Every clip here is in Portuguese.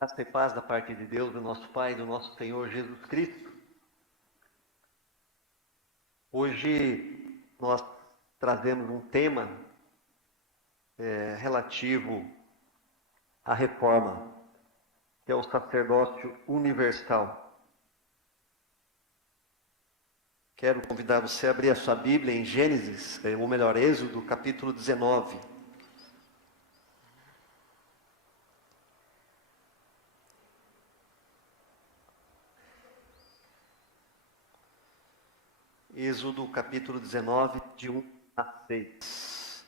Graça e paz da parte de Deus, do nosso Pai, do nosso Senhor Jesus Cristo. Hoje nós trazemos um tema relativo à reforma, que é o sacerdócio universal. Quero convidar você a abrir a sua Bíblia em Gênesis, ou melhor, Êxodo, capítulo 19. Êxodo capítulo 19, de 1 a 6.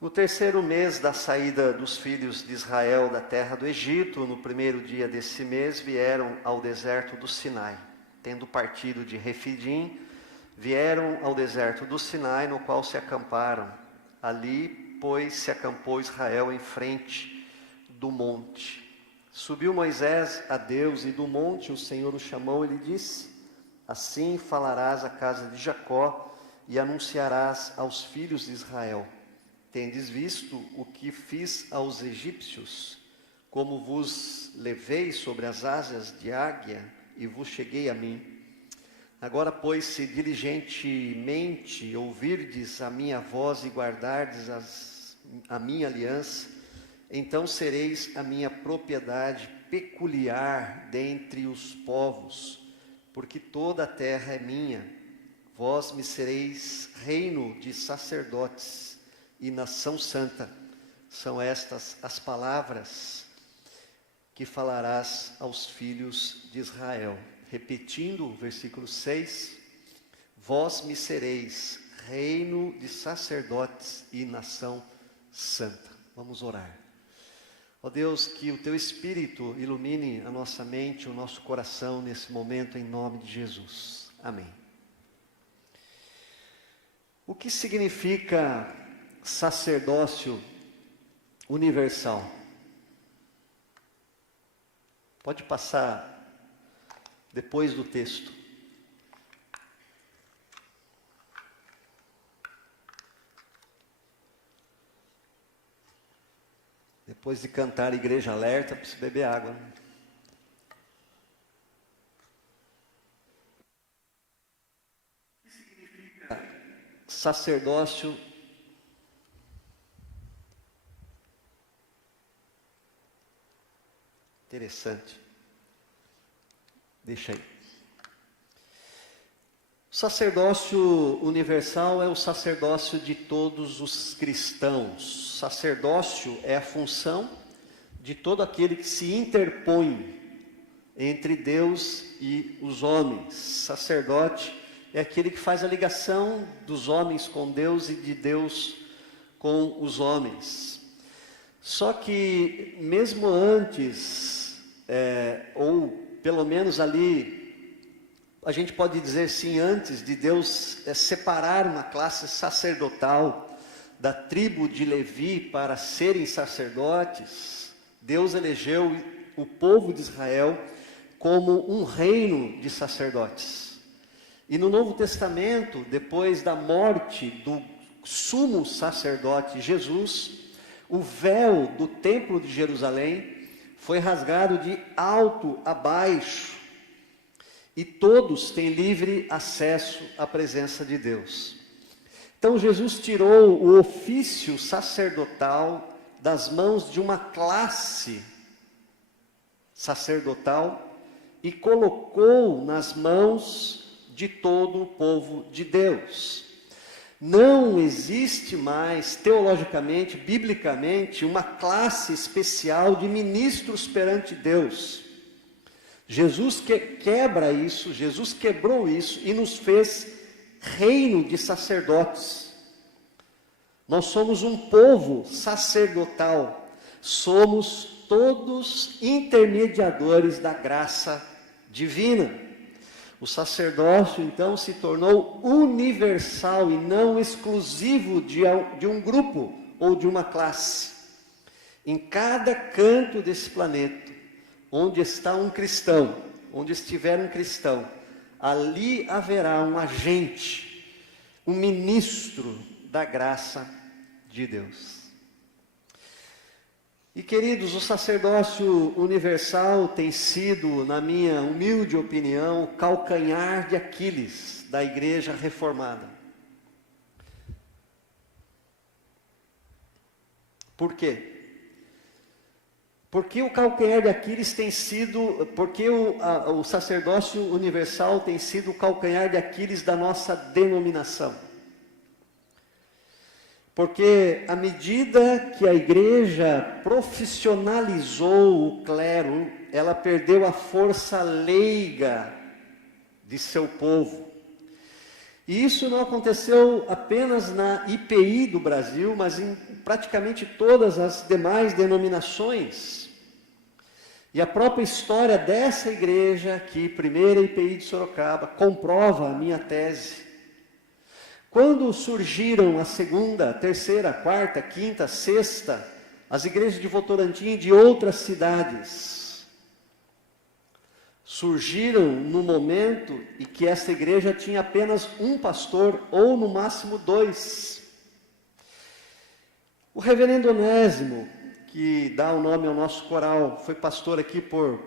No terceiro mês da saída dos filhos de Israel da terra do Egito, no primeiro dia desse mês, vieram ao deserto do Sinai. Tendo partido de Refidim, vieram ao deserto do Sinai, no qual se acamparam. Ali, pois, se acampou Israel em frente do monte. Subiu Moisés a Deus, e do monte o Senhor o chamou e lhe disse: assim falarás à casa de Jacó e anunciarás aos filhos de Israel: tendes visto o que fiz aos egípcios, como vos levei sobre as asas de águia e vos cheguei a mim. Agora, pois, se diligentemente ouvirdes a minha voz e guardardes a minha aliança, então sereis a minha propriedade peculiar dentre os povos, porque toda a terra é minha. Vós me sereis reino de sacerdotes e nação santa. São estas as palavras que falarás aos filhos de Israel. Repetindo o versículo 6, vós me sereis reino de sacerdotes e nação santa. Vamos orar. Ó Deus, que o Teu Espírito ilumine a nossa mente, o nosso coração nesse momento, em nome de Jesus. Amém. O que significa sacerdócio universal? Pode passar depois do texto. Depois de cantar Igreja Alerta, preciso beber água. O que significa sacerdócio? Interessante. Deixa aí. O sacerdócio universal é o sacerdócio de todos os cristãos. Sacerdócio é a função de todo aquele que se interpõe entre Deus e os homens. Sacerdote é aquele que faz a ligação dos homens com Deus e de Deus com os homens. Só que mesmo antes, ou pelo menos ali, a gente pode dizer sim, antes de Deus separar uma classe sacerdotal da tribo de Levi para serem sacerdotes, Deus elegeu o povo de Israel como um reino de sacerdotes. E no Novo Testamento, depois da morte do sumo sacerdote Jesus, o véu do templo de Jerusalém foi rasgado de alto a baixo, e todos têm livre acesso à presença de Deus. Então Jesus tirou o ofício sacerdotal das mãos de uma classe sacerdotal e colocou nas mãos de todo o povo de Deus. Não existe mais, teologicamente, biblicamente, uma classe especial de ministros perante Deus. Jesus quebra isso, Jesus quebrou isso e nos fez reino de sacerdotes. Nós somos um povo sacerdotal, somos todos intermediadores da graça divina. O sacerdócio, então, se tornou universal e não exclusivo de um grupo ou de uma classe. Em cada canto desse planeta, onde está um cristão, onde estiver um cristão, ali haverá um agente, um ministro da graça de Deus. E queridos, o sacerdócio universal tem sido, na minha humilde opinião, o calcanhar de Aquiles da igreja reformada. Por quê? Porque o calcanhar de Aquiles tem sido, porque o sacerdócio universal tem sido o calcanhar de Aquiles da nossa denominação. Porque à medida que a igreja profissionalizou o clero, ela perdeu a força leiga de seu povo. E isso não aconteceu apenas na IPI do Brasil, mas em praticamente todas as demais denominações. E a própria história dessa igreja aqui, primeira IPI de Sorocaba, comprova a minha tese. Quando surgiram a segunda, terceira, quarta, quinta, sexta, as igrejas de Votorantim e de outras cidades, surgiram no momento em que essa igreja tinha apenas um pastor, ou no máximo 2. O reverendo Onésimo, que dá o nome ao nosso coral, foi pastor aqui por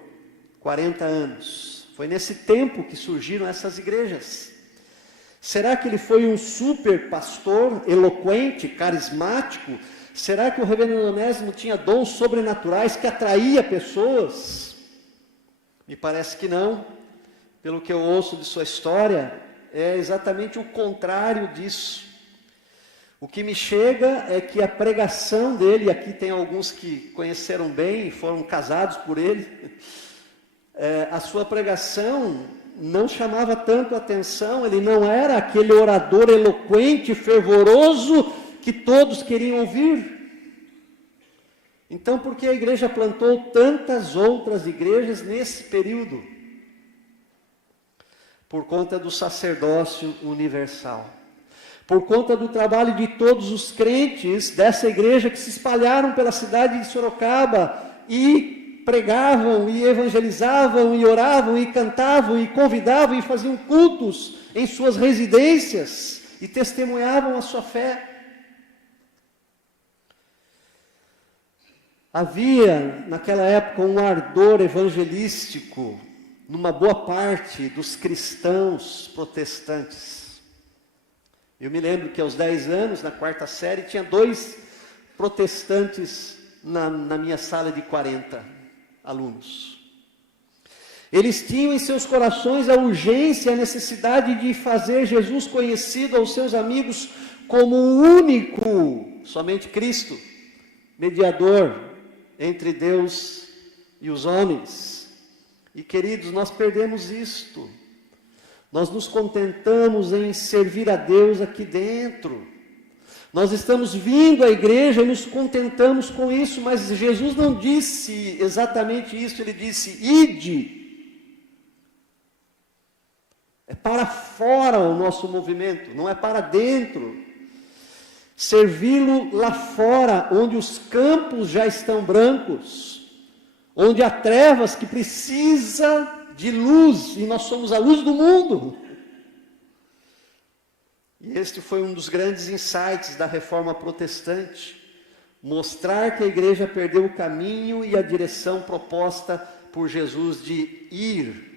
40 anos. Foi nesse tempo que surgiram essas igrejas. Será que ele foi um super pastor, eloquente, carismático? Será que o reverendo Onésimo tinha dons sobrenaturais que atraía pessoas? Me parece que não. Pelo que eu ouço de sua história, é exatamente o contrário disso. O que me chega é que a pregação dele, aqui tem alguns que conheceram bem e foram casados por ele, a sua pregação não chamava tanto atenção, ele não era aquele orador eloquente, fervoroso, que todos queriam ouvir. Então, por que a igreja plantou tantas outras igrejas nesse período? Por conta do sacerdócio universal. Por conta do trabalho de todos os crentes dessa igreja que se espalharam pela cidade de Sorocaba e pregavam, e evangelizavam, e oravam, e cantavam, e convidavam, e faziam cultos em suas residências, e testemunhavam a sua fé. Havia, naquela época, um ardor evangelístico numa boa parte dos cristãos protestantes. Eu me lembro que aos 10 anos, na 4ª série, tinha 2 protestantes na minha sala de 40 alunos. Eles tinham em seus corações a urgência, a necessidade de fazer Jesus conhecido aos seus amigos como o único, somente Cristo, mediador entre Deus e os homens. E queridos, nós perdemos isto. Nós nos contentamos em servir a Deus aqui dentro. Nós estamos vindo à igreja e nos contentamos com isso, mas Jesus não disse exatamente isso, ele disse: ide. É para fora o nosso movimento, não é para dentro. Servi-lo lá fora, onde os campos já estão brancos, onde há trevas que precisa de luz, e nós somos a luz do mundo. E este foi um dos grandes insights da reforma protestante, mostrar que a igreja perdeu o caminho e a direção proposta por Jesus de ir.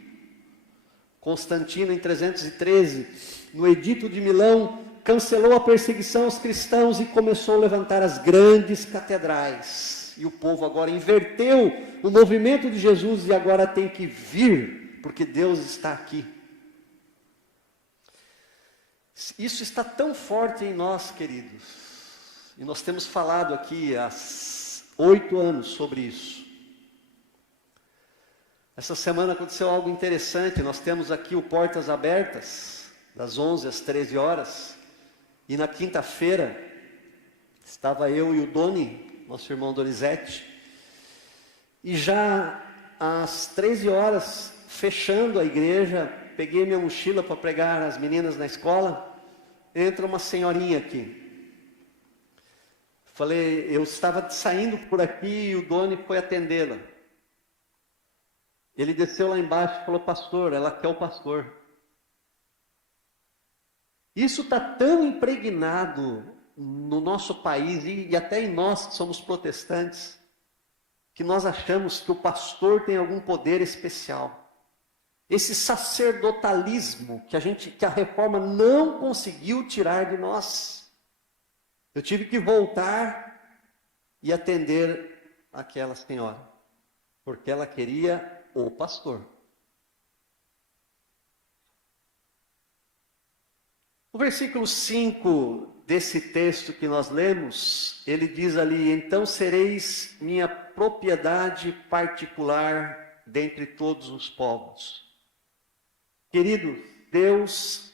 Constantino, em 313, no Edito de Milão, cancelou a perseguição aos cristãos e começou a levantar as grandes catedrais. E o povo agora inverteu o movimento de Jesus e agora tem que vir, porque Deus está aqui. Isso está tão forte em nós, queridos, e nós temos falado aqui há 8 anos sobre isso. Essa semana aconteceu algo interessante. Nós temos aqui o Portas Abertas, das 11 às 13 horas, e na quinta-feira estava eu e o Doni, nosso irmão Donizete, e já às 13 horas, fechando a igreja, peguei minha mochila para pregar as meninas na escola, entra uma senhorinha aqui. Falei, eu estava saindo por aqui e o Doni foi atendê-la. Ele desceu lá embaixo e falou: pastor, ela quer o pastor. Isso está tão impregnado no nosso país e até em nós que somos protestantes, que nós achamos que o pastor tem algum poder especial. Esse sacerdotalismo que a reforma não conseguiu tirar de nós. Eu tive que voltar e atender aquela senhora, porque ela queria o pastor. O versículo 5 desse texto que nós lemos, ele diz ali: então sereis minha propriedade particular dentre todos os povos. Querido, Deus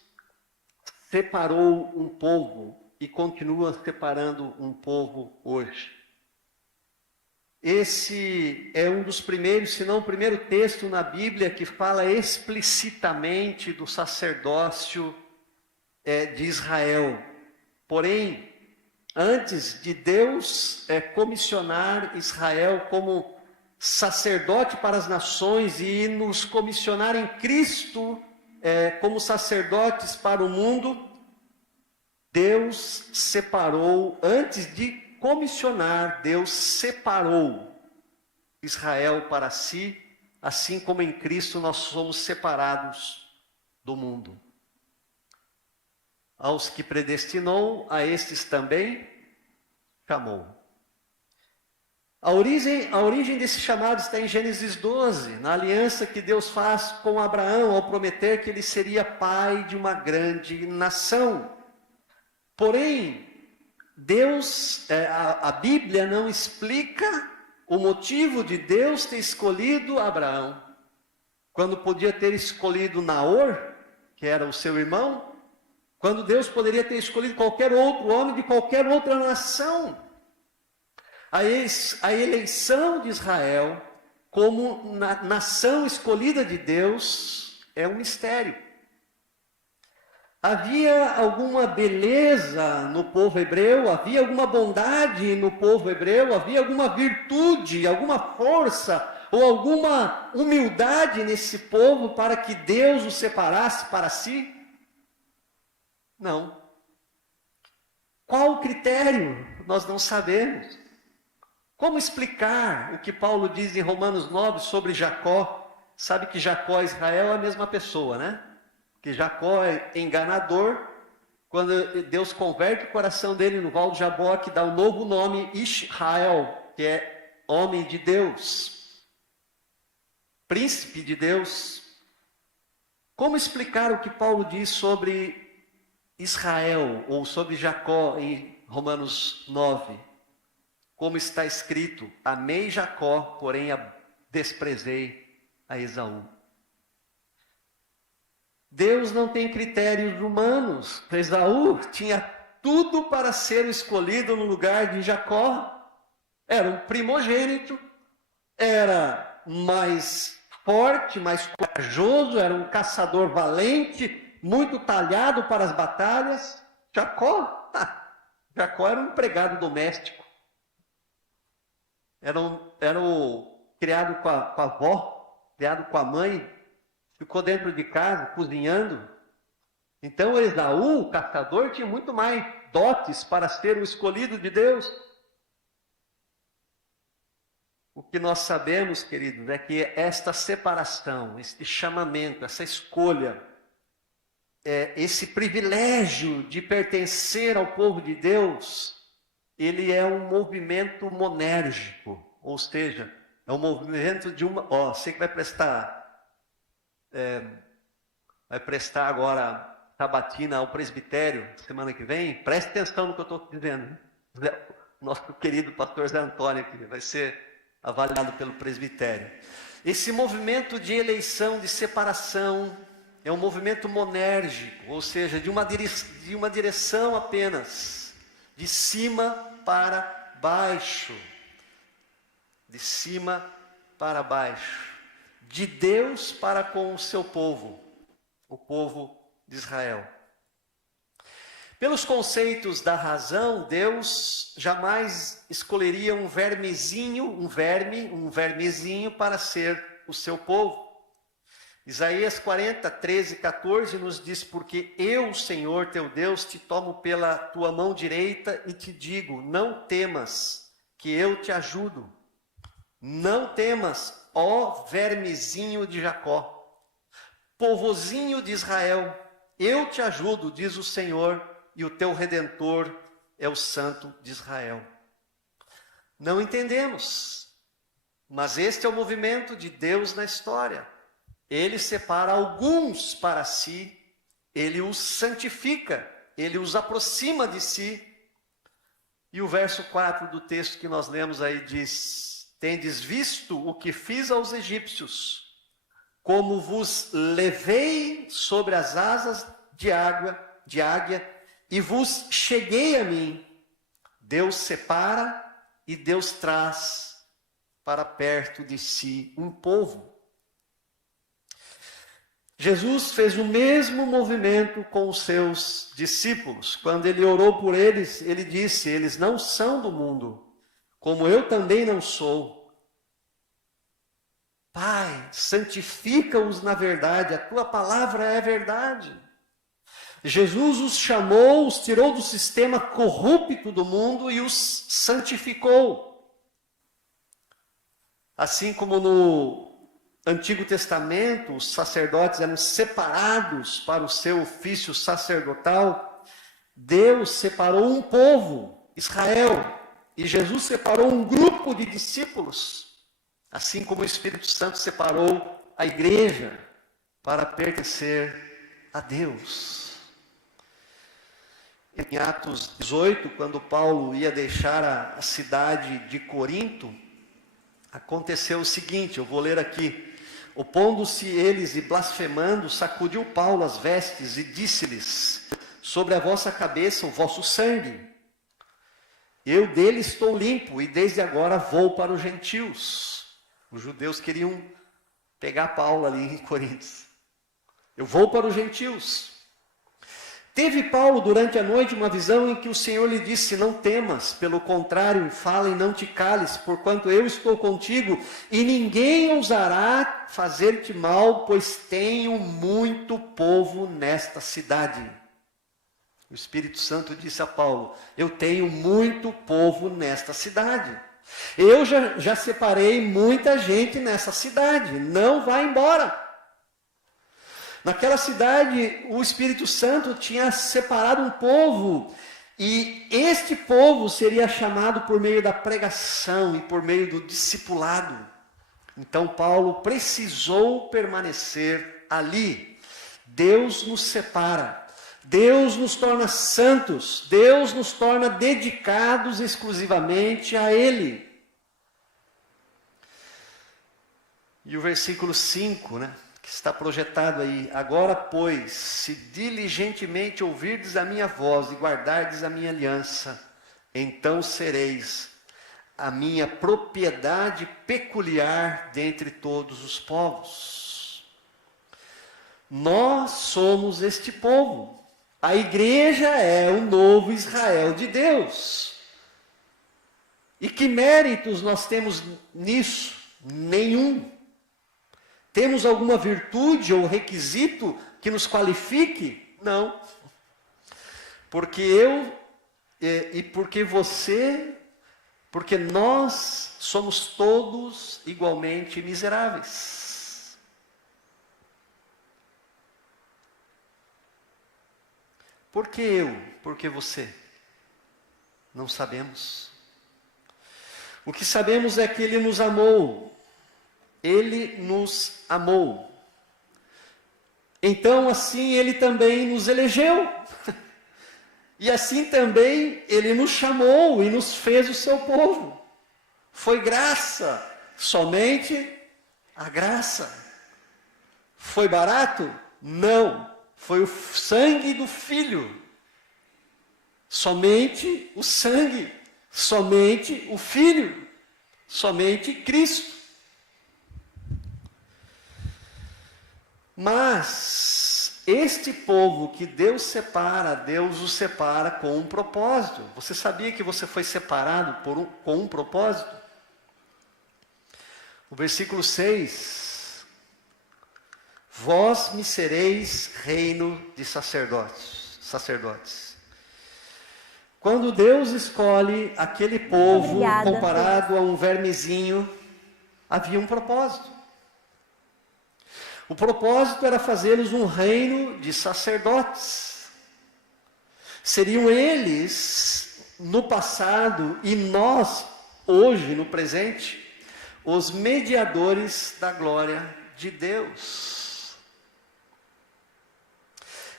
separou um povo e continua separando um povo hoje. Esse é um dos primeiros, se não o primeiro texto na Bíblia que fala explicitamente do sacerdócio de Israel. Porém, antes de Deus comissionar Israel como sacerdote para as nações e nos comissionar em Cristo como sacerdotes para o mundo, Deus separou, antes de comissionar, Deus separou Israel para si, assim como em Cristo nós somos separados do mundo. Aos que predestinou, a estes também chamou. A origem desse chamado está em Gênesis 12, na aliança que Deus faz com Abraão, ao prometer que ele seria pai de uma grande nação. Porém, a Bíblia não explica o motivo de Deus ter escolhido Abraão, quando podia ter escolhido Naor, que era o seu irmão, quando Deus poderia ter escolhido qualquer outro homem de qualquer outra nação. A eleição de Israel como nação escolhida de Deus é um mistério. Havia alguma beleza no povo hebreu, havia alguma bondade no povo hebreu, havia alguma virtude, alguma força ou alguma humildade nesse povo para que Deus o separasse para si? Não. Qual o critério? Nós não sabemos. Como explicar o que Paulo diz em Romanos 9 sobre Jacó? Sabe que Jacó e Israel é a mesma pessoa, né? Que Jacó é enganador. Quando Deus converte o coração dele no Val do Jaboque, dá um novo nome, Israel, que é homem de Deus, príncipe de Deus. Como explicar o que Paulo diz sobre Israel, ou sobre Jacó em Romanos 9? Como está escrito: amei Jacó, porém desprezei a Esaú. Deus não tem critérios humanos. Esaú tinha tudo para ser escolhido no lugar de Jacó. Era um primogênito, era mais forte, mais corajoso, era um caçador valente, muito talhado para as batalhas. Jacó era um empregado doméstico. Era criado com a avó, criado com a mãe, ficou dentro de casa, cozinhando. Então Esaú, o caçador, tinha muito mais dotes para ser o escolhido de Deus. O que nós sabemos, queridos, é que esta separação, este chamamento, essa escolha, esse privilégio de pertencer ao povo de Deus, ele é um movimento monérgico, ou seja, é um movimento de uma... você que vai prestar agora sabatina ao presbitério, semana que vem, preste atenção no que eu estou dizendo. Nosso querido pastor Zé Antônio, que vai ser avaliado pelo presbitério. Esse movimento de eleição, de separação, é um movimento monérgico, ou seja, de uma direção apenas, de cima para baixo. De cima para baixo. De Deus para com o seu povo, o povo de Israel. Pelos conceitos da razão, Deus jamais escolheria um vermezinho para ser o seu povo. Isaías 40, 13 e 14 nos diz: porque eu, Senhor teu Deus, te tomo pela tua mão direita e te digo, não temas, que eu te ajudo. Não temas, ó vermezinho de Jacó, povozinho de Israel, eu te ajudo, diz o Senhor, e o teu Redentor é o Santo de Israel. Não entendemos, mas este é o movimento de Deus na história. Ele separa alguns para si, ele os santifica, ele os aproxima de si. E o verso 4 do texto que nós lemos aí diz: tendes visto o que fiz aos egípcios, como vos levei sobre as asas de águia, e vos cheguei a mim. Deus separa e Deus traz para perto de si um povo. Jesus fez o mesmo movimento com os seus discípulos. Quando ele orou por eles, ele disse: eles não são do mundo, como eu também não sou. Pai, santifica-os na verdade, a tua palavra é verdade. Jesus os chamou, os tirou do sistema corrupto do mundo e os santificou. Assim como no Antigo Testamento, os sacerdotes eram separados para o seu ofício sacerdotal, Deus separou um povo, Israel, e Jesus separou um grupo de discípulos, assim como o Espírito Santo separou a igreja para pertencer a Deus. Em Atos 18, quando Paulo ia deixar a cidade de Corinto, aconteceu o seguinte, eu vou ler aqui. Opondo-se eles e blasfemando, sacudiu Paulo as vestes e disse-lhes: sobre a vossa cabeça o vosso sangue. Eu dele estou limpo e desde agora vou para os gentios. Os judeus queriam pegar Paulo ali em Corinto. Eu vou para os gentios. Teve Paulo durante a noite uma visão em que o Senhor lhe disse: não temas, pelo contrário, fala e não te cales, porquanto eu estou contigo, e ninguém ousará fazer-te mal, pois tenho muito povo nesta cidade. O Espírito Santo disse a Paulo: eu tenho muito povo nesta cidade. Eu já separei muita gente nessa cidade, não vá embora. Naquela cidade, o Espírito Santo tinha separado um povo, e este povo seria chamado por meio da pregação e por meio do discipulado. Então Paulo precisou permanecer ali. Deus nos separa, Deus nos torna santos, Deus nos torna dedicados exclusivamente a Ele. E o versículo 5, que está projetado aí: agora, pois, se diligentemente ouvirdes a minha voz e guardardes a minha aliança, então sereis a minha propriedade peculiar dentre todos os povos. Nós somos este povo. A igreja é o novo Israel de Deus. E que méritos nós temos nisso? Nenhum. Temos alguma virtude ou requisito que nos qualifique? Não. Porque eu e porque você, porque nós somos todos igualmente miseráveis. Por que eu? Por que você? Não sabemos. O que sabemos é que Ele nos amou. Ele nos amou. Então, assim, Ele também nos elegeu. E assim também Ele nos chamou e nos fez o seu povo. Foi graça, somente a graça. Foi barato? Não. Foi o sangue do Filho. Somente o sangue. Somente o Filho. Somente Cristo. Mas este povo que Deus separa, Deus o separa com um propósito. Você sabia que você foi separado com um propósito? O versículo 6: vós me sereis reino de sacerdotes. Quando Deus escolhe aquele povo comparado a um vermezinho, havia um propósito. O propósito era fazê-los um reino de sacerdotes. Seriam eles, no passado, e nós, hoje, no presente, os mediadores da glória de Deus.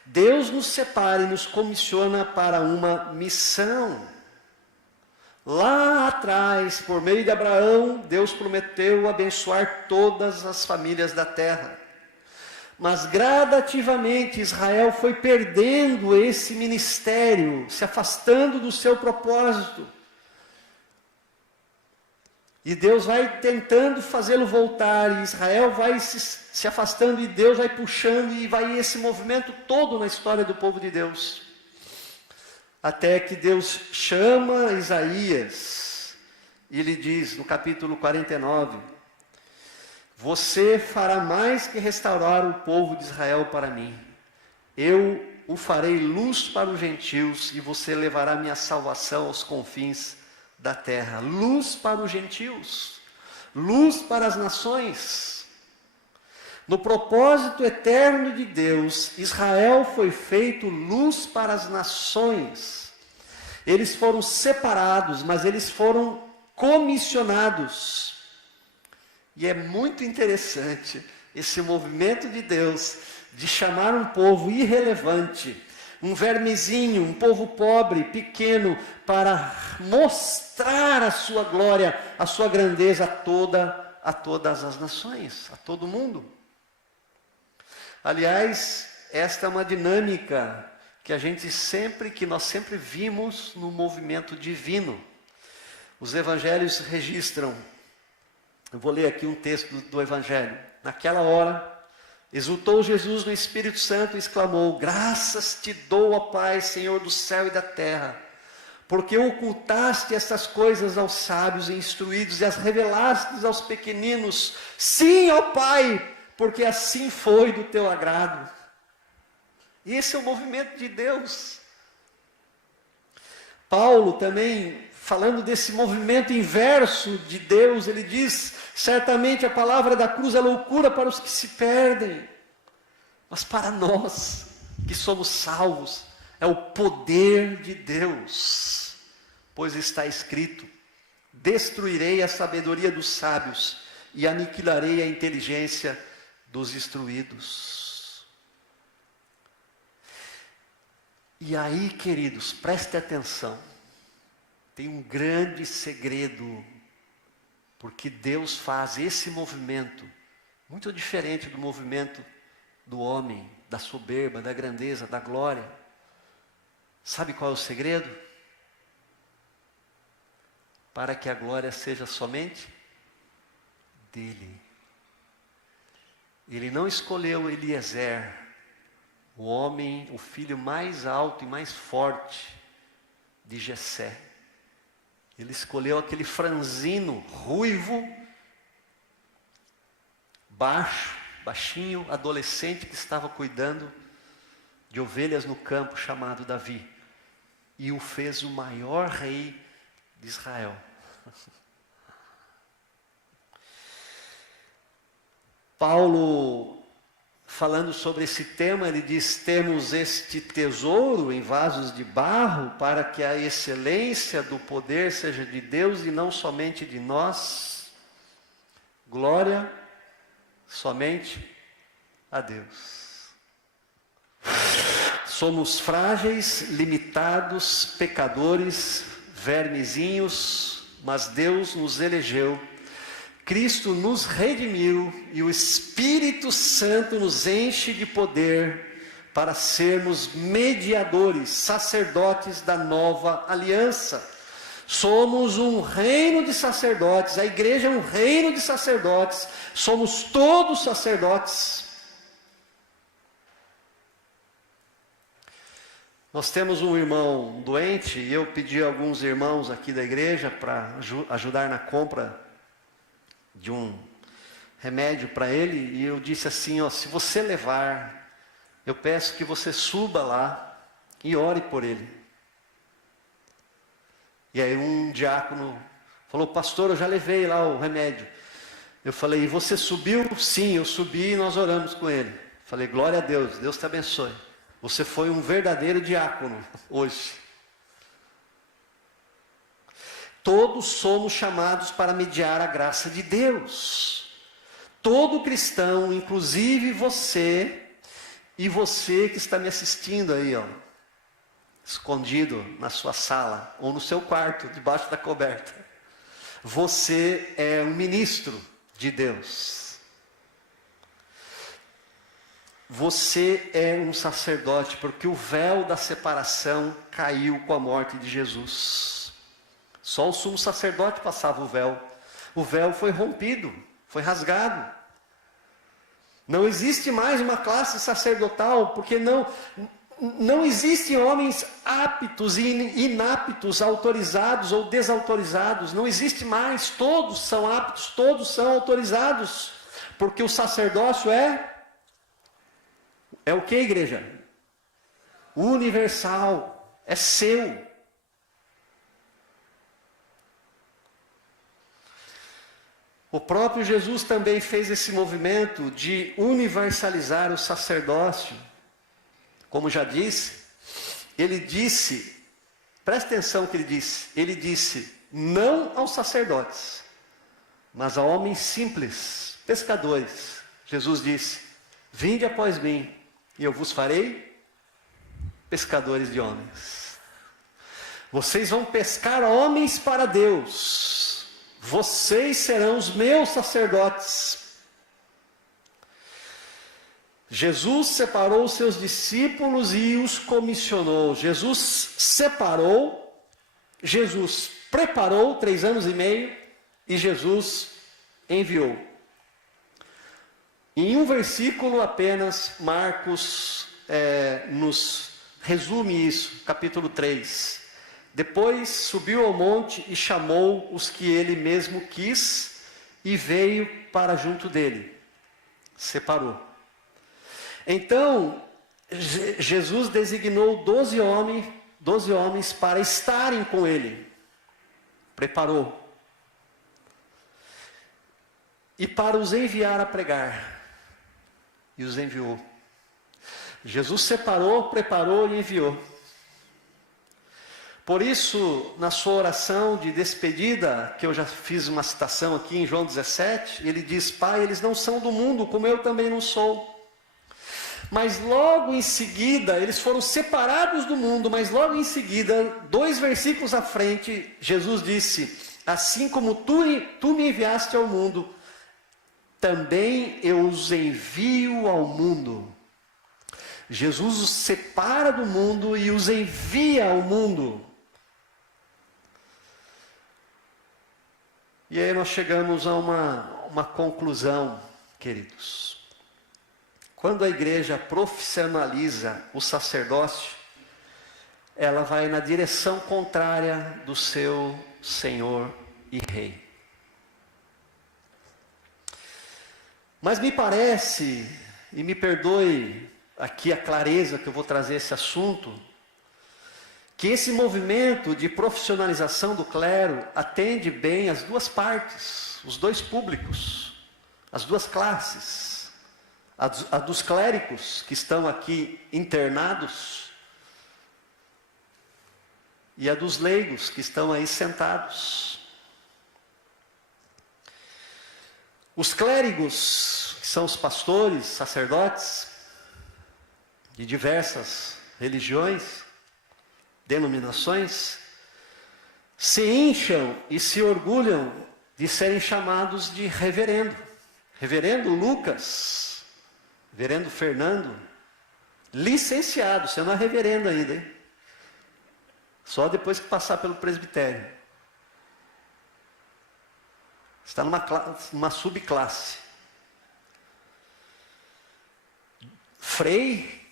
Deus nos separa e nos comissiona para uma missão. Lá atrás, por meio de Abraão, Deus prometeu abençoar todas as famílias da terra. Mas gradativamente Israel foi perdendo esse ministério, se afastando do seu propósito. E Deus vai tentando fazê-lo voltar, e Israel vai se afastando, e Deus vai puxando, e vai esse movimento todo na história do povo de Deus. Até que Deus chama Isaías, e ele diz no capítulo 49, você fará mais que restaurar o povo de Israel para mim. Eu o farei luz para os gentios, e você levará minha salvação aos confins da terra. Luz para os gentios, luz para as nações. No propósito eterno de Deus, Israel foi feito luz para as nações. Eles foram separados, mas eles foram comissionados. E é muito interessante esse movimento de Deus de chamar um povo irrelevante, um vermezinho, um povo pobre, pequeno, para mostrar a sua glória, a sua grandeza a todas as nações, a todo mundo. Aliás, esta é uma dinâmica que nós sempre vimos no movimento divino. Os evangelhos registram. Eu vou ler aqui um texto do Evangelho. Naquela hora, exultou Jesus no Espírito Santo e exclamou, graças te dou, ó Pai, Senhor do céu e da terra, porque ocultaste estas coisas aos sábios e instruídos e as revelaste aos pequeninos. Sim, ó Pai, porque assim foi do teu agrado. Esse é o movimento de Deus. Paulo também, falando desse movimento inverso de Deus, ele diz, certamente a palavra da cruz é loucura para os que se perdem, mas para nós, que somos salvos, é o poder de Deus, pois está escrito, destruirei a sabedoria dos sábios e aniquilarei a inteligência dos instruídos. E aí, queridos, preste atenção, tem um grande segredo, porque Deus faz esse movimento, muito diferente do movimento do homem, da soberba, da grandeza, da glória. Sabe qual é o segredo? Para que a glória seja somente dele. Ele não escolheu Eliezer, o homem, o filho mais alto e mais forte de Jessé. Ele escolheu aquele franzino, ruivo, baixinho, adolescente que estava cuidando de ovelhas no campo, chamado Davi. E o fez o maior rei de Israel. Paulo, falando sobre esse tema, ele diz, temos este tesouro em vasos de barro, para que a excelência do poder seja de Deus e não somente de nós. Glória somente a Deus. Somos frágeis, limitados, pecadores, vermezinhos, mas Deus nos elegeu. Cristo nos redimiu e o Espírito Santo nos enche de poder para sermos mediadores, sacerdotes da nova aliança. Somos um reino de sacerdotes, a igreja é um reino de sacerdotes, somos todos sacerdotes. Nós temos um irmão doente e eu pedi a alguns irmãos aqui da igreja para ajudar na compra de um remédio para ele, e eu disse assim, ó, se você levar, eu peço que você suba lá e ore por ele. E aí um diácono falou, pastor, eu já levei lá o remédio. Eu falei, e você subiu? Sim, eu subi e nós oramos com ele. Falei, glória a Deus, Deus te abençoe. Você foi um verdadeiro diácono hoje. Todos somos chamados para mediar a graça de Deus. Todo cristão, inclusive você, e você que está me assistindo aí, ó, escondido na sua sala, ou no seu quarto, debaixo da coberta. Você é um ministro de Deus. Você é um sacerdote, porque o véu da separação caiu com a morte de Jesus. Só o sumo sacerdote passava o véu. O véu foi rompido, foi rasgado. Não existe mais uma classe sacerdotal, porque não existem homens aptos e inaptos, autorizados ou desautorizados. Não existe mais, todos são aptos, todos são autorizados. Porque o sacerdócio é o que, igreja? Universal, é seu. O próprio Jesus também fez esse movimento de universalizar o sacerdócio. Como já disse, ele disse, presta atenção no que ele disse, não aos sacerdotes, mas a homens simples, pescadores. Jesus disse, vinde após mim, e eu vos farei pescadores de homens. Vocês vão pescar homens para Deus. Vocês serão os meus sacerdotes. Jesus separou os seus discípulos e os comissionou. Jesus separou, Jesus preparou 3 anos e meio e Jesus enviou. Em um versículo apenas, Marcos nos resume isso, capítulo 3. Depois subiu ao monte e chamou os que ele mesmo quis e veio para junto dele. Separou. Então, Jesus designou 12 homens para estarem com ele. Preparou. E para os enviar a pregar. E os enviou. Jesus separou, preparou e enviou. Por isso, na sua oração de despedida, que eu já fiz uma citação aqui em João 17, ele diz, Pai, eles não são do mundo, como eu também não sou. Mas logo em seguida, eles foram separados do mundo, mas logo em seguida, 2 versículos à frente, Jesus disse, assim como tu me enviaste ao mundo, também eu os envio ao mundo. Jesus os separa do mundo e os envia ao mundo. E aí nós chegamos a uma conclusão, queridos. Quando a igreja profissionaliza o sacerdócio, ela vai na direção contrária do seu Senhor e Rei. Mas me parece, e me perdoe aqui a clareza que eu vou trazer esse assunto, que esse movimento de profissionalização do clero atende bem as duas partes, os dois públicos, as duas classes, a dos clérigos que estão aqui internados e a dos leigos que estão aí sentados. Os clérigos, que são os pastores, sacerdotes de diversas religiões, denominações, se incham e se orgulham de serem chamados de reverendo. Reverendo Lucas, reverendo Fernando, licenciado, você não é reverendo ainda, hein? Só depois que passar pelo presbitério. Está numa subclasse. Frei,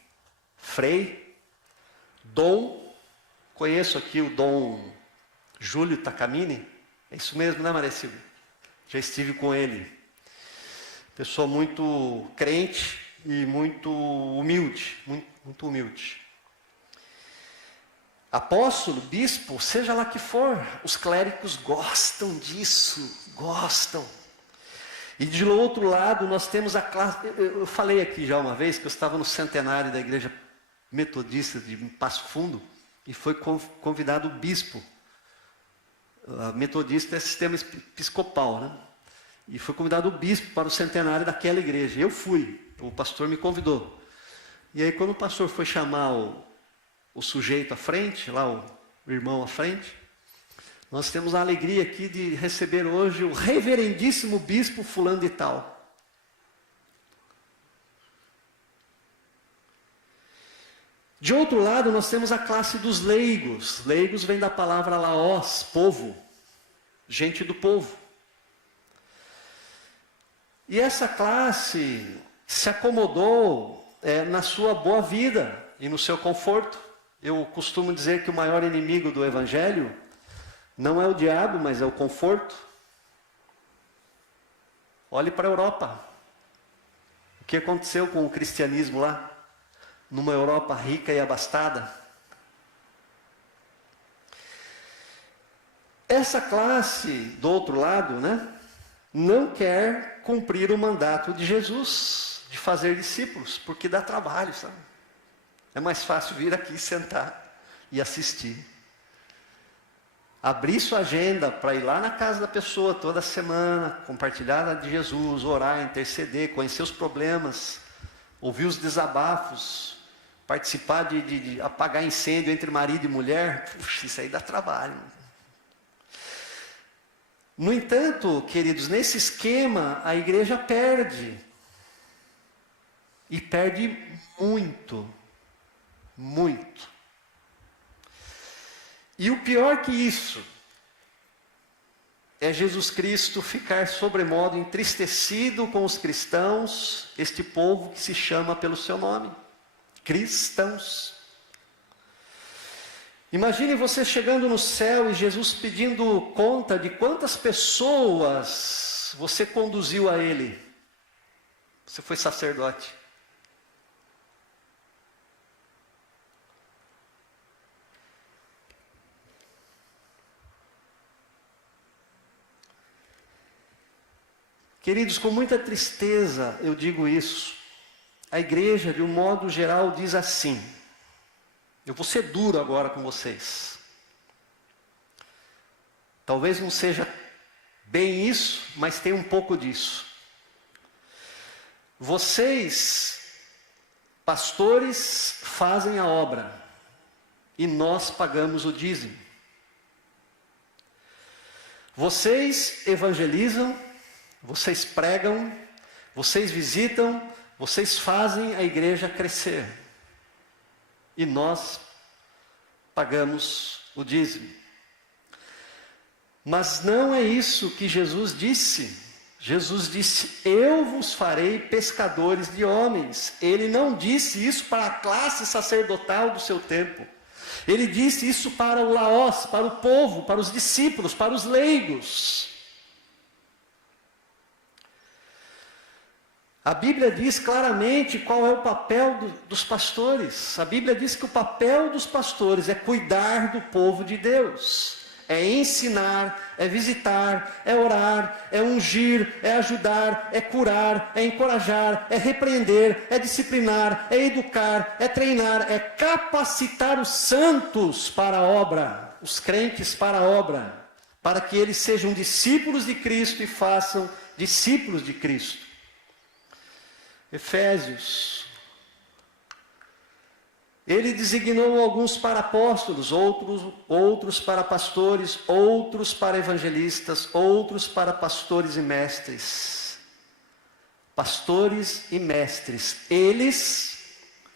Dom, conheço aqui o Dom Júlio Takamine, é isso mesmo, né, Maria Silvia? Já estive com ele. Pessoa muito crente e muito humilde, muito humilde. Apóstolo, bispo, seja lá que for, os clérigos gostam disso, gostam. E de outro lado nós temos a classe, eu falei aqui já uma vez que eu estava no centenário da igreja metodista de Passo Fundo, e foi convidado o bispo. A metodista é sistema episcopal, né? E foi convidado o bispo para o centenário daquela igreja. Eu fui, o pastor me convidou. E aí quando o pastor foi chamar o sujeito à frente, lá o irmão à frente, nós temos a alegria aqui de receber hoje o reverendíssimo bispo fulano de tal. De outro lado, nós temos a classe dos leigos. Leigos vem da palavra laos, povo, gente do povo. E essa classe se acomodou na sua boa vida e no seu conforto. Eu costumo dizer que o maior inimigo do evangelho não é o diabo, mas é o conforto. Olhe para a Europa. O que aconteceu com o cristianismo lá? Numa Europa rica e abastada. Essa classe, do outro lado, né, não quer cumprir o mandato de Jesus, de fazer discípulos, porque dá trabalho, sabe? É mais fácil vir aqui sentar e assistir. Abrir sua agenda para ir lá na casa da pessoa toda semana, compartilhar de Jesus, orar, interceder, conhecer os problemas, ouvir os desabafos, participar de apagar incêndio entre marido e mulher. Puxa, isso aí dá trabalho. No entanto, queridos, nesse esquema a igreja perde. E perde muito. Muito. E o pior que isso é Jesus Cristo ficar sobremodo entristecido com os cristãos, este povo que se chama pelo seu nome. Cristãos. Imagine você chegando no céu e Jesus pedindo conta de quantas pessoas você conduziu a Ele. Você foi sacerdote. Queridos, com muita tristeza eu digo isso. A igreja, de um modo geral, diz assim. Eu vou ser duro agora com vocês. Talvez não seja bem isso, mas tem um pouco disso. Vocês, pastores, fazem a obra e nós pagamos o dízimo. Vocês evangelizam, vocês pregam, vocês visitam, vocês fazem a igreja crescer. E nós pagamos o dízimo. Mas não é isso que Jesus disse. Jesus disse, eu vos farei pescadores de homens. Ele não disse isso para a classe sacerdotal do seu tempo. Ele disse isso para o laos, para o povo, para os discípulos, para os leigos. A Bíblia diz claramente qual é o papel dos pastores. A Bíblia diz que o papel dos pastores é cuidar do povo de Deus. É ensinar, é visitar, é orar, é ungir, é ajudar, é curar, é encorajar, é repreender, é disciplinar, é educar, é treinar, é capacitar os santos para a obra, os crentes para a obra, para que eles sejam discípulos de Cristo e façam discípulos de Cristo. Efésios. Ele designou alguns para apóstolos, outros para pastores, outros para evangelistas, outros para pastores e mestres. Pastores e mestres, eles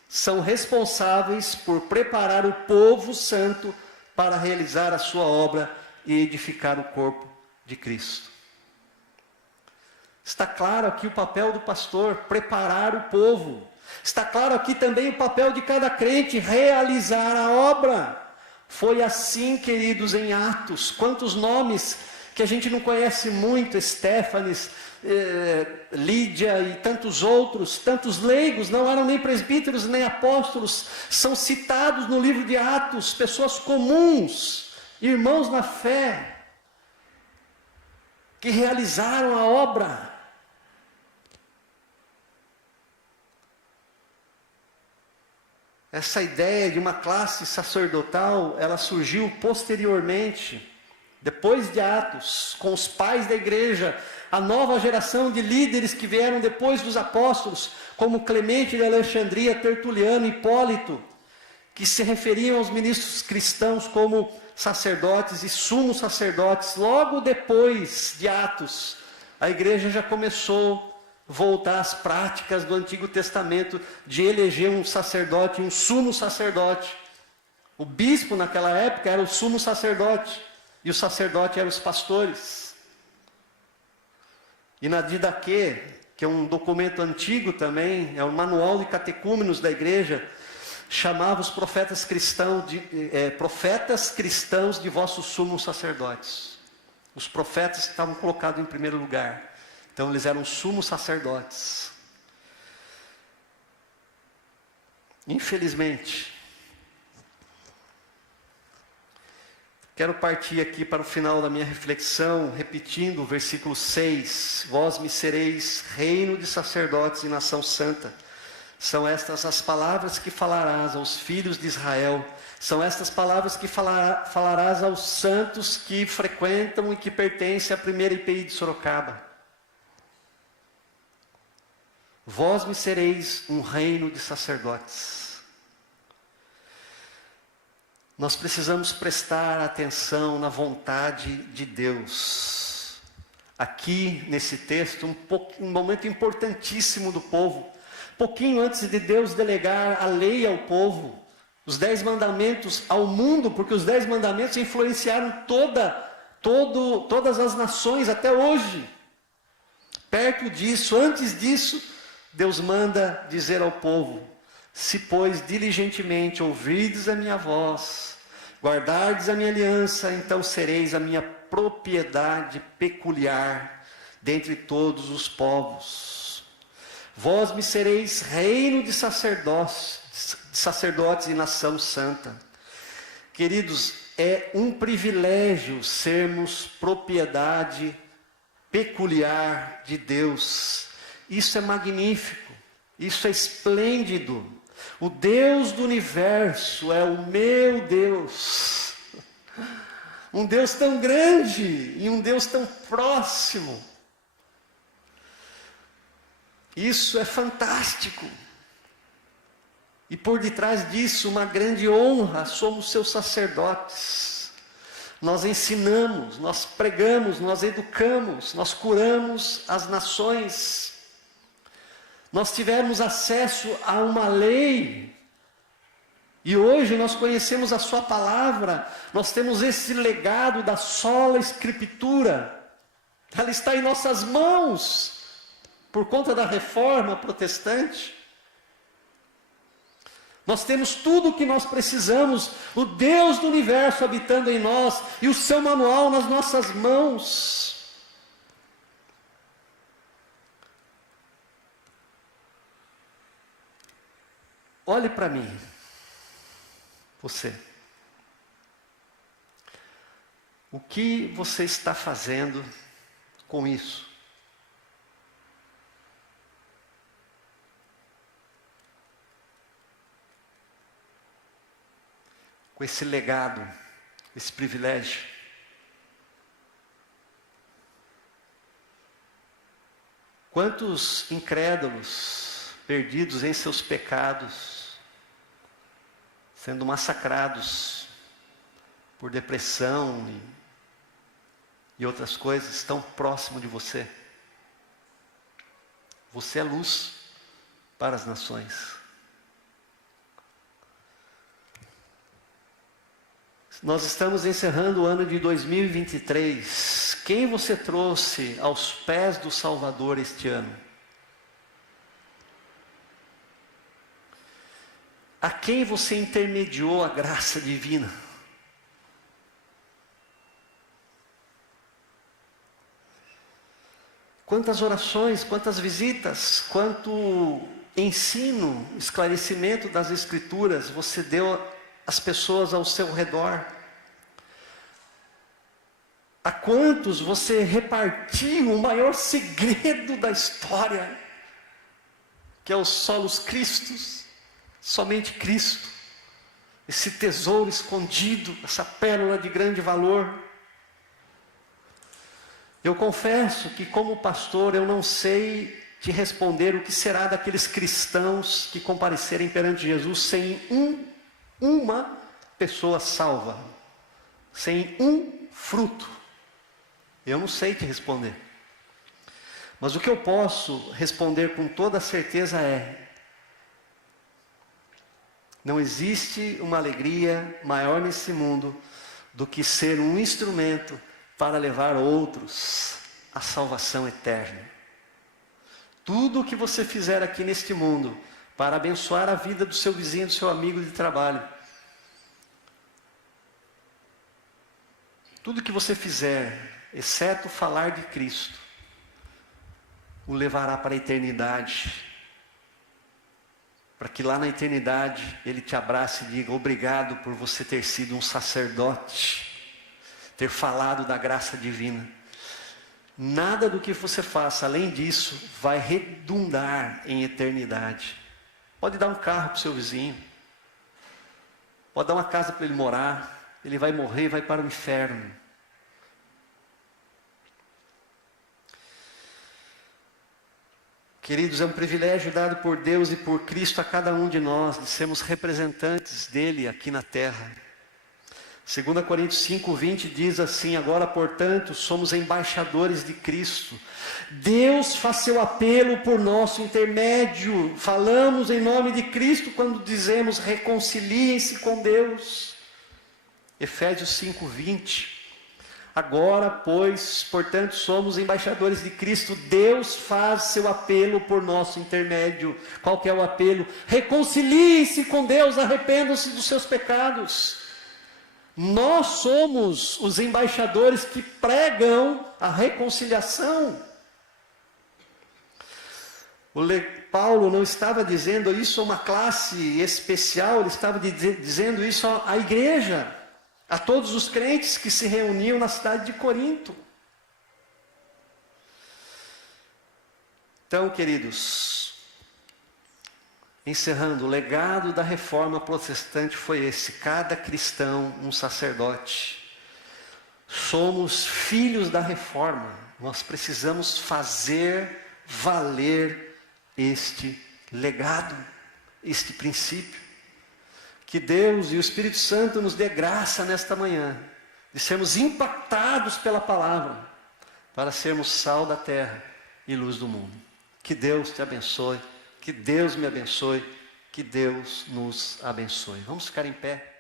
são responsáveis por preparar o povo santo para realizar a sua obra e edificar o corpo de Cristo. Está claro aqui o papel do pastor, preparar o povo. Está claro aqui também o papel de cada crente, realizar a obra. Foi assim, queridos, em Atos. Quantos nomes que a gente não conhece muito, Estéfanes, Lídia e tantos outros, tantos leigos, não eram nem presbíteros nem apóstolos, são citados no livro de Atos, pessoas comuns, irmãos na fé, que realizaram a obra. Essa ideia de uma classe sacerdotal, ela surgiu posteriormente, depois de Atos, com os pais da igreja, a nova geração de líderes que vieram depois dos apóstolos, como Clemente de Alexandria, Tertuliano, Hipólito, que se referiam aos ministros cristãos como sacerdotes e sumos sacerdotes. Logo depois de Atos, a igreja já começou a voltar às práticas do Antigo Testamento, de eleger um sacerdote, um sumo sacerdote. O bispo naquela época era o sumo sacerdote, e o sacerdote eram os pastores. E na Didaquê, que é um documento antigo também, é um manual de catecúmenos da igreja, chamava os profetas cristãos de vossos sumos sacerdotes. Os profetas estavam colocados em primeiro lugar. Então eles eram sumos sacerdotes. Infelizmente, quero partir aqui para o final da minha reflexão, repetindo o versículo 6. Vós me sereis reino de sacerdotes e nação santa. São estas as palavras que falarás aos filhos de Israel. São estas palavras que falarás aos santos que frequentam e que pertencem à primeira IPI de Sorocaba. Vós me sereis um reino de sacerdotes. Nós precisamos prestar atenção na vontade de Deus. Aqui, nesse texto, um momento importantíssimo do povo. Pouquinho antes de Deus delegar a lei ao povo, os 10 mandamentos ao mundo, porque os 10 mandamentos influenciaram todas as nações até hoje. Perto disso, antes disso, Deus manda dizer ao povo: se, pois, diligentemente ouvirdes a minha voz, guardardes a minha aliança, então sereis a minha propriedade peculiar dentre todos os povos. Vós me sereis reino de sacerdotes e nação santa. Queridos, é um privilégio sermos propriedade peculiar de Deus. Isso é magnífico, isso é esplêndido. O Deus do universo é o meu Deus. Um Deus tão grande e um Deus tão próximo. Isso é fantástico. E por detrás disso, uma grande honra, somos seus sacerdotes. Nós ensinamos, nós pregamos, nós educamos, nós curamos as nações. Nós tivemos acesso a uma lei, e hoje nós conhecemos a sua palavra, nós temos esse legado da sola escritura, ela está em nossas mãos, por conta da reforma protestante. Nós temos tudo o que nós precisamos, o Deus do universo habitando em nós, e o seu manual nas nossas mãos. Olhe para mim, você. O que você está fazendo com isso? Com esse legado, esse privilégio? Quantos incrédulos, perdidos em seus pecados, sendo massacrados por depressão e outras coisas, estão próximo de você? Você é luz para as nações. Nós estamos encerrando o ano de 2023. Quem você trouxe aos pés do Salvador este ano? A quem você intermediou a graça divina? Quantas orações, quantas visitas, quanto ensino, esclarecimento das Escrituras você deu às pessoas ao seu redor? A quantos você repartiu o maior segredo da história, que é os solos Cristos? Somente Cristo, esse tesouro escondido, essa pérola de grande valor. Eu confesso que como pastor eu não sei te responder o que será daqueles cristãos que comparecerem perante Jesus sem uma pessoa salva, sem um fruto. Eu não sei te responder. Mas o que eu posso responder com toda certeza é: não existe uma alegria maior nesse mundo do que ser um instrumento para levar outros à salvação eterna. Tudo o que você fizer aqui neste mundo para abençoar a vida do seu vizinho, do seu amigo de trabalho, tudo que você fizer, exceto falar de Cristo, o levará para a eternidade, para que lá na eternidade Ele te abrace e diga: obrigado por você ter sido um sacerdote, ter falado da graça divina. Nada do que você faça além disso vai redundar em eternidade. Pode dar um carro para o seu vizinho, pode dar uma casa para ele morar, ele vai morrer e vai para o inferno. Queridos, é um privilégio dado por Deus e por Cristo a cada um de nós, de sermos representantes dEle aqui na terra. 2 Coríntios 5:20 diz assim: agora, portanto, somos embaixadores de Cristo. Deus faz seu apelo por nosso intermédio. Falamos em nome de Cristo quando dizemos: reconciliem-se com Deus. Efésios 5:20. Agora, pois, portanto, somos embaixadores de Cristo. Deus faz seu apelo por nosso intermédio. Qual que é o apelo? Reconciliem-se com Deus, arrependam-se dos seus pecados. Nós somos os embaixadores que pregam a reconciliação. Paulo não estava dizendo isso a uma classe especial, ele estava dizendo isso à igreja, a todos os crentes que se reuniam na cidade de Corinto. Então, queridos, encerrando, o legado da reforma protestante foi esse: cada cristão um sacerdote. Somos filhos da reforma, nós precisamos fazer valer este legado, este princípio. Que Deus e o Espírito Santo nos dê graça nesta manhã, de sermos impactados pela palavra, para sermos sal da terra e luz do mundo. Que Deus te abençoe. Que Deus me abençoe, que Deus nos abençoe. Vamos ficar em pé.